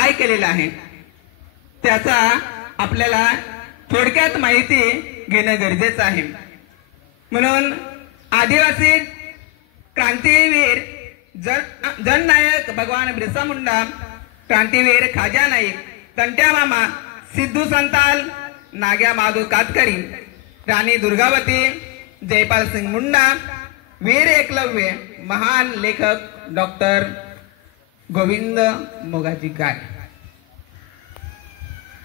काय केलेलं आहे त्याचा आपल्याला थोडक्यात माहिती घेणं गरजेचं आहे। म्हणून आदिवासी क्रांतीवीर जननायक भगवान बिरसा मुंडा, क्रांतीवीर खाजा नाईक, तंट्या मामा, सिद्धू संताल, नाग्या माधू कातकरी, राणी दुर्गावती, जयपाल सिंग मुंडा, वीर एकलव्य, महान लेखक डॉक्टर गोविंद मोगाजी गाय।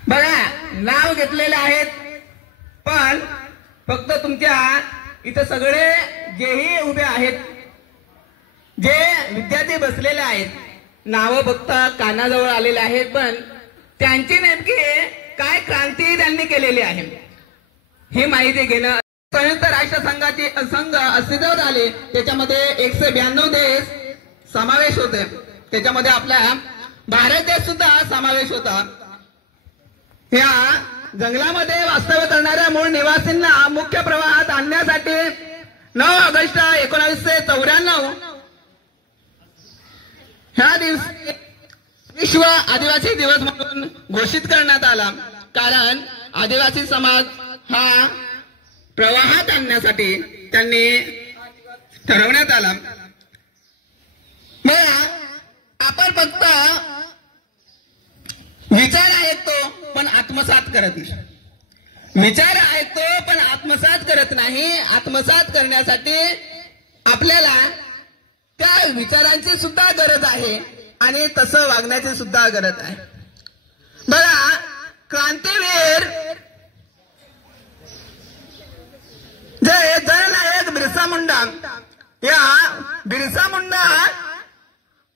बघा नाव घेतलेले आहेत, पण फक्त तुमच्या इथं सगळे जेही उभे आहेत, जे विद्यार्थी बसलेले आहेत, नाव फक्त कानाजवळ आलेले आहेत, पण त्यांची नेमकी काय क्रांती त्यांनी केलेली आहे ही माहिती घेणं। संयुक्त राष्ट्रसंघाचे संघ अस्तित्वात आले, त्याच्यामध्ये 192 देश समावेश होते, त्याच्यामध्ये आपला भारत देश सुद्धा समावेश होता। या जंगलामध्ये वास्तव्य करणाऱ्या मूळ निवासींना मुख्य प्रवाहात आणण्यासाठी 9 ऑगस्ट 1994 ह्या दिवशी विश्व आदिवासी दिवस म्हणून घोषित करण्यात आला, कारण आदिवासी समाज हा प्रवाहात आणण्यासाठी त्यांनी ठरवण्यात आला। आपण फक्त विचार ऐकतो पण आत्मसात करत नाही, विचार ऐकतो पण आत्मसात करत नाही। आत्मसात करण्यासाठी आपल्याला त्या विचारांची सुद्धा गरज आहे आणि तसं वागण्याची सुद्धा गरज आहे। बघा क्रांतीवीर जे जननायक बिरसा मुंडा, या बिरसा मुंडा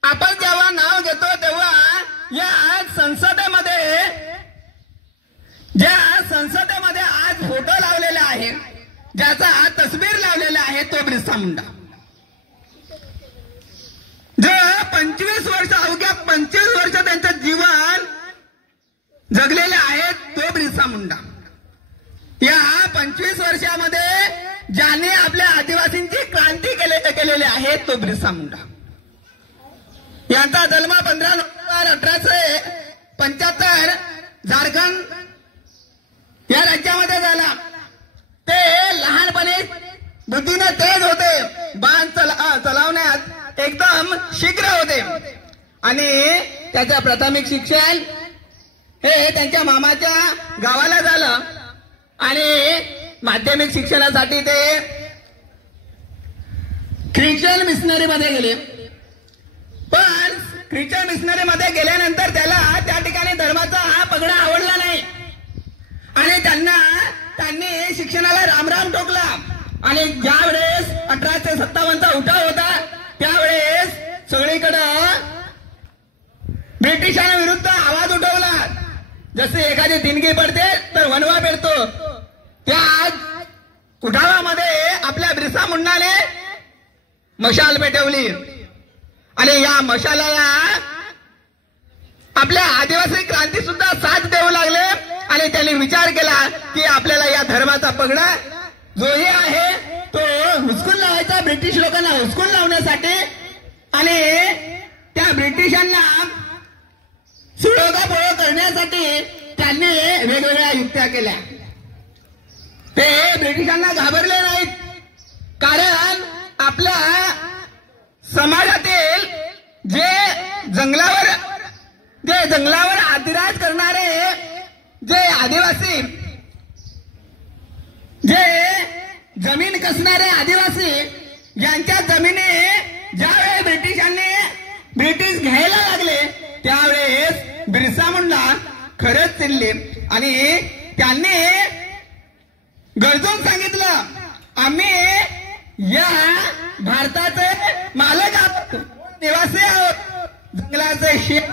आपण जेव्हा नाव घेतो तेव्हा या संसदेमध्ये आज फोटो लावलेला आहे, ज्याचा तस्वीर लावलेला आहे तो बिरसा मुंडा, जो 25 वर्ष अवघ्या 25 वर्ष त्यांचं जीवन जगलेले आहेत तो बिरसा मुंडा। या 25 वर्षामध्ये ज्याने आपल्या आदिवासींची क्रांती केलेली आहे तो बिरसा मुंडा। यांचा जन्म 15 नोव्हेंबर 1875 झारखंड या राज्यामध्ये झाला। ते लहानपणी बुद्धीने तेज होते, बाण चलावण्यात एकदम शीघ्र होते आणि त्याचं प्राथमिक शिक्षण हे त्यांच्या मामाच्या गावाला झालं आणि माध्यमिक शिक्षणासाठी ते ख्रिश्चन मिशनरी मध्ये गेले। पण ख्रिश्चन मिशनरी मध्ये गेल्यानंतर त्याला त्या ठिकाणी धर्माचा हा पगडा आवडला नाही आणि त्यांनी शिक्षणाला रामराम ठोकला। आणि ज्या वेळेस 1857चा उठाव होता त्यावेळेस सगळीकडं ब्रिटिशांविरुद्ध आवाज उठवला। जसे एखादी दिनगी पडते तर वनवा पेरतो, त्या उठावामध्ये आपल्या बिरसा मुंडाने मशाल पेटवली आणि या मशालाला आपल्या आदिवासी क्रांती सुद्धा साथ देऊ लागले आणि त्यांनी विचार केला की आपल्याला या धर्माचा पगडा जोही आहे तो हुसकून लावायचा, ब्रिटिश लोकांना हुसकून लावण्यासाठी आणि त्या ब्रिटिशांना सुडोगापोळो करण्यासाठी त्यांनी वेगवेगळ्या युक्त्या केल्या। ते ब्रिटिशांना घाबरले नाहीत, कारण आपल्या समाजातील जे जंगलावर अधिराज करणारे जे आदिवासी, जे जमीन कसणारे आदिवासी, यांच्या जमिनी ज्यावेळी ब्रिटिश घ्यायला लागले त्यावेळेस बिरसा मुंडा खरंच चिडले आणि त्यांनी गरजून सांगितलं, आम्ही या भारताचे मालक आहोत, निवासी आहोत, जंगलाचे शेत